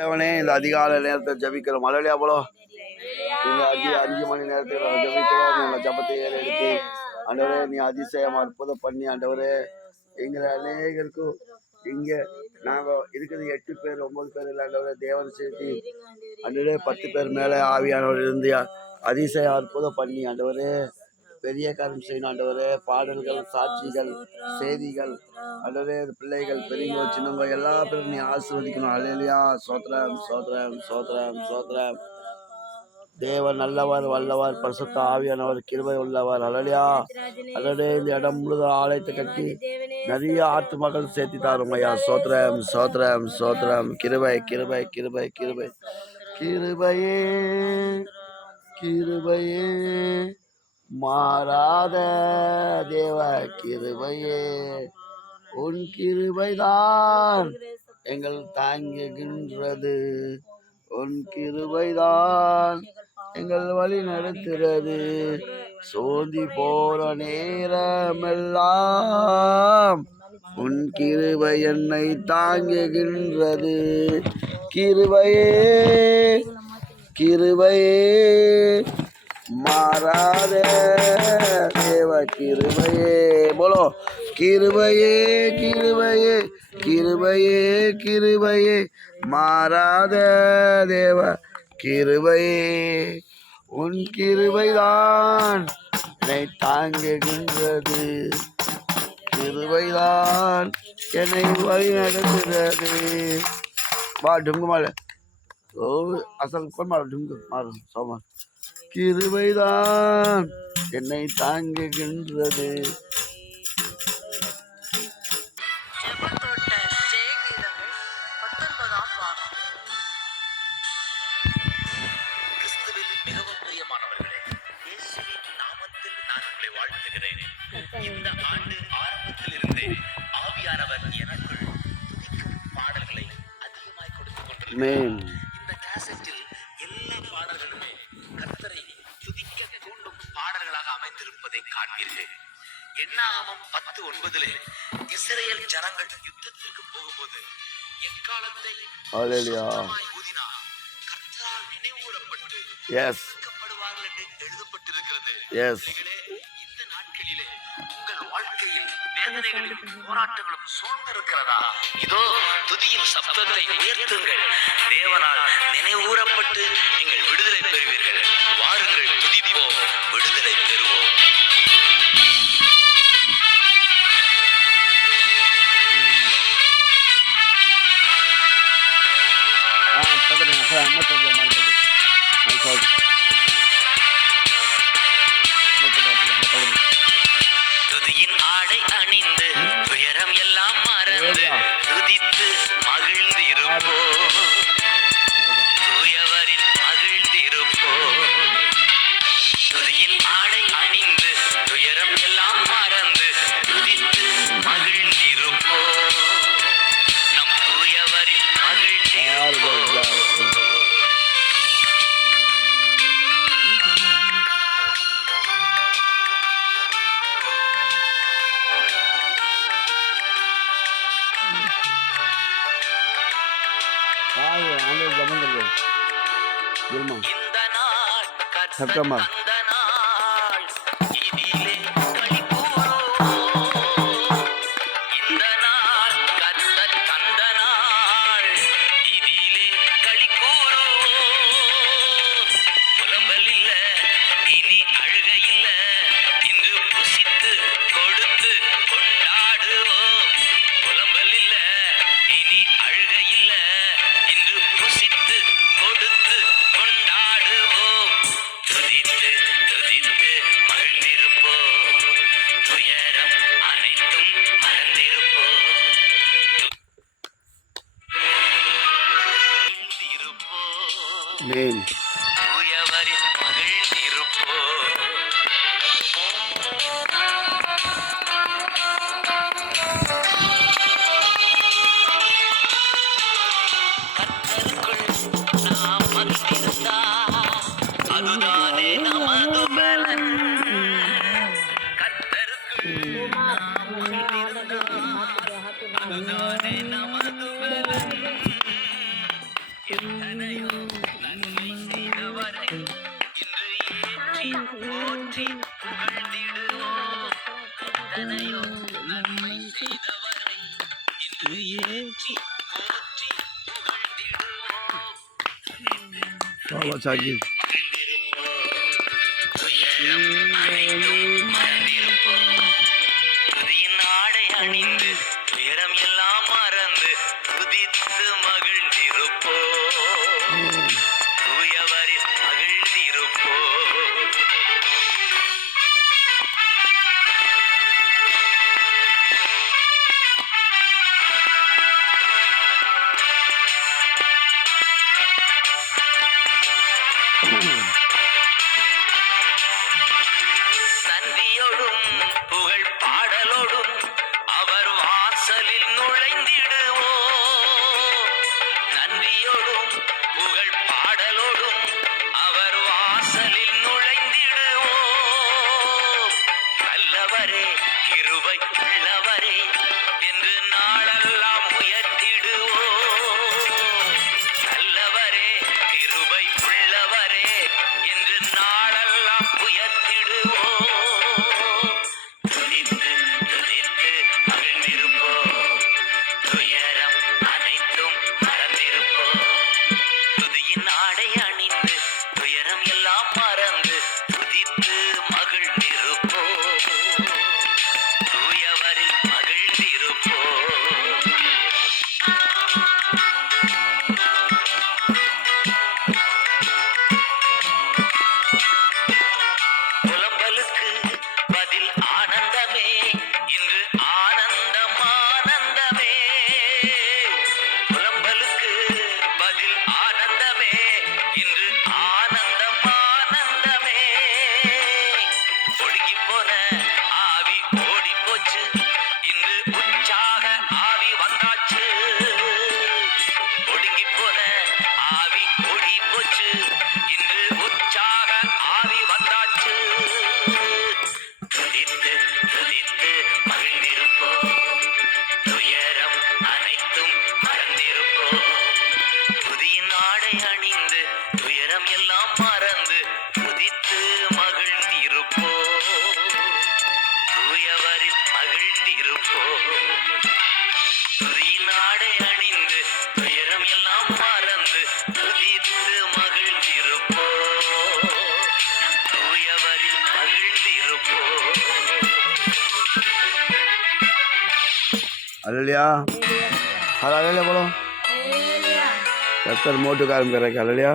தேவனே, இந்த அதிகாலை நேரத்தை ஜபிக்கிறோம். அலையா போலோ இந்த 5 மணி நேரத்துக்கு நாங்கள் ஜபிக்கிறோம். எங்கள் ஜபத்தை ஏறெடுத்து ஆண்டவரே, நீ அதிசயம் அற்புதம் பண்ணி ஆண்டவரே, எங்களை அநேகருக்கும் இங்கே நாங்கள் இருக்கிறது 8 பேர் 9 பேர் இல்லை ஆண்டவரே, தேவன் சேர்த்து ஆண்டவரே 10 பேர் மேலே ஆவியானவர் இருந்து அதிசயம் அற்புதம் பண்ணி ஆண்டவரே பெரிய காரியம் செய்யணும் ஆண்டவரே. பாடல்கள், சாட்சிகள், செய்திகள் ஆண்டவரே, பிள்ளைகள், பெரியவங்க, சின்னவங்க எல்லா பேரும் நீ ஆசீர்வதிக்கணும். அல்லேலூயா. சோத்ரம் சோத்ரம் சோத்ரம் சோத்ரம். தேவன் நல்லவர், வல்லவர், பரிசுத்த ஆவியானவர், கிருபை உள்ளவர். அல்லேலூயா. அல்லே இந்த இடம் முழுதும் ஆலயத்தை கட்டி நிறைய ஆத்துமக்கள் சேர்த்து தாரும் ஐயா. சோத்ரம் சோத்ரம் சோத்ரம். கிருபை கிருபை கிருபை கிருபை கிருபையே கிருபையே மாறாத தேவ கிருபையே, உன் கிருபைதான் எங்கள் தாங்குகின்றது, உன் கிருபைதான் எங்கள் வழி நடத்துகிறது. சோதி போற நேரமெல்லாம் உன் கிருபை என்னை தாங்குகின்றது. கிருபையே கிருபையே மாறாத தேவ கிருபையே. போலோ கிருபையே கிருபையே கிருபையே கிருபையே மாறாத தேவ கிருபையே, உன் கிருபைதான் என்னை தாங்குகின்றது, கிருபைதான் என்னை வழி நடத்துகிறது. வா டுங்கு மாலை ஓ அசல் கொண்டு மாறு டுங்கு மாறு சோமா. கிருபைதான் என்னை தாங்குகின்றது. கிறிஸ்துவில் மிகவும் பிரியமானவர்களே, இயேசுவின் நாமத்தில் நான் உங்களை வாழ்த்துகிறேன். இந்த ஆண்டு ஆரம்பத்தில் இருந்தே ஆவியானவர் எனக்குள் துதிக்கும் பாடல்களை அதிகமாய் கொடுத்துக் கொண்டிருக்கிறார். இந்த கேசட்டில் எல்லா பாடல்களுமே கர்த்தரை துதிக்க தூண்டும் பாடல்களாக அமைந்திருப்பதை காண்பீர்கள். என்னாகமம் 10:9 இஸ்ரவேல் ஜனங்கள் யுத்தத்திற்கு போகும்போது எக்காலத்தை ஊதினார், கர்த்தரால் நினைவுகூரப்பட்டு மீட்கப்படுவார்கள் என்று எழுதப்பட்டிருக்கிறது. இந்த நாட்களிலே உங்கள் வாழ்க்கையில் வேதனைகளும் போராட்டங்களும் சூழ்ந்திருக்கிறதா? இதோ துதியின் சப்தத்தை உயர்த்துங்கள். தேவனால் நினைவூரப்பட்டு நீங்கள் விடுதலை பெறுவீர்கள். வாருங்கள், துதிப்போம், விடுதலை பெறுவோம். துதியின் ஆடை அணிந்து துயரம் எல்லாம் மறந்து துதித்து மகிழ்ந்து இருப்போ, தூயவரில் மகிழ்ந்து இருப்போ. துதியின் ஆடை அணிந்து துயரம் எல்லாம் மறந்து துதித்து மகிழ்ந்து இருப்போ, நம் தூயவரில் மகிழ்ந்து இருப்போ. இந்த நாள் கர்த்தர் தந்த நாள், இதிலே களி கூறுவோம். இந்த நாள் கர்த்தர் தந்த நாள், இதிலே களி கூறுவோம். புலம்பல் இல்ல, இனி அழுகை இல்ல, இன்று புசித்து கொடுத்து கொண்டாடுவோம். புலம்பல் இல்ல, இனி அழுகை இல்ல, இன்று புசித்து கொடுத்து கொண்டாடுவோம். துதித்து துதித்து மகிழ்ந்திருப்போம், துயரம் அனைத்தும் மறந்திருப்போம். தூயவரில் மகிழ்ந்திருப்போம். அதுதானே நமது பலன். கர்த்தருக்குள் அதுதானே நமது பலன். எத்தனையோ நன்மை செய்தவரை இன்று ஏற்றி போற்றி புகழ்ந்திடுவோம். எத்தனையோ நன்மை செய்தவரை இன்று ஏற்றி போற்றி புகழ்ந்திடுவோம். பாபா சாக்கிர் துயரம் அனைத்தும் மறந்திருப்போம். துதியின் ஆடை அணிந்து துயரம் எல்லாம் மறந்து துதித்து மகிழ்ந்திருப்போம். தூயவரில் மகிழ்ந்திருப்போம். நன்றியோடும் புகழ் பாடலோடும் அவர் வாசலில் நுழைந்திடுவோம். நன்றியோடும் புகழ் பாடலோடும் அவர் வாசலில் நுழைந்திடுவோம். நல்லவரே கிருபை உள்ளவரே என்று நாளெல்லாம் உயர்த்திடுவோம். நல்லவரே கிருபை உள்ளவரே என்று நாளெல்லாம் உயர்த்திடுவோம். துதித்து துதித்து மகிழ்ந்திருப்போம். துயரம் அனைத்தும் மறந்திருப்போம். துதியின் ஆடை அணிந்து துயரம் எல்லாம் மறந்து துதித்து மகிழ்ந்திருப்போம். தூயவரில் மகிழ்ந்திருப்போம். புலம்பலுக்கு பதில் ஆனந்தமே இன்று ஆனந்தம் ஆனந்தமே. புலம்பலுக்கு பதில் ஆனந்தமே இன்று ஆனந்தம் ஆனந்தமே. ஒடுங்கி போன ஆவி ஓடி போச்சு இன்று உற்சாக ஆவி வந்தாச்சு. ஒடுங்கி போன ஆவி ஓடி போச்சு இன்று உற்சாக ஆவி வந்தாச்சு. துதித்து துதித்து மகிழ்ந்திருப்போம். துயரம் அனைத்தும் மறந்திருப்போம். புதியின் ஆடை அணிந்து துயரம் எல்லாம் மறந்து துதித்து மகிழ்ந்திருப்போம். தூயவரில் மகிழ்ந்திருப்போம். துதியின் ஆடை அணிந்து துயரம் எல்லாம் மறந்து துதித்து மகிழ்ந்திருப்போம். தூயவரில் மகிழ்ந்திருப்போம். हालेलुया हालेलुया बोलो कर्तर मोटू काम करेगा हालेलुया